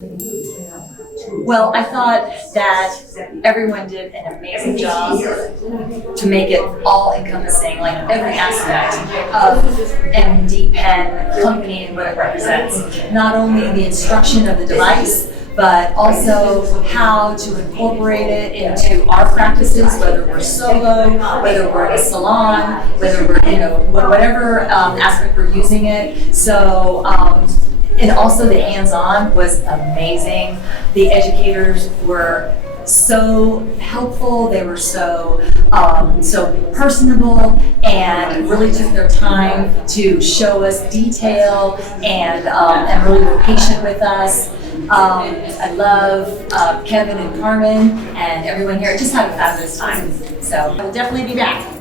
Well, I thought that everyone did an amazing job to make it all encompassing, like every aspect of MDPen company and what it represents. Not only the instruction of the device, but also how to incorporate it into our practices, whether we're solo, whether we're in a salon, whether we're, whatever aspect we're using it. So, and also the hands-on was amazing. The educators were so helpful. They were so personable and really took their time to show us detail and really were patient with us. I love Kevin and Carmen and everyone here. Just had a fabulous time. So I will definitely be back.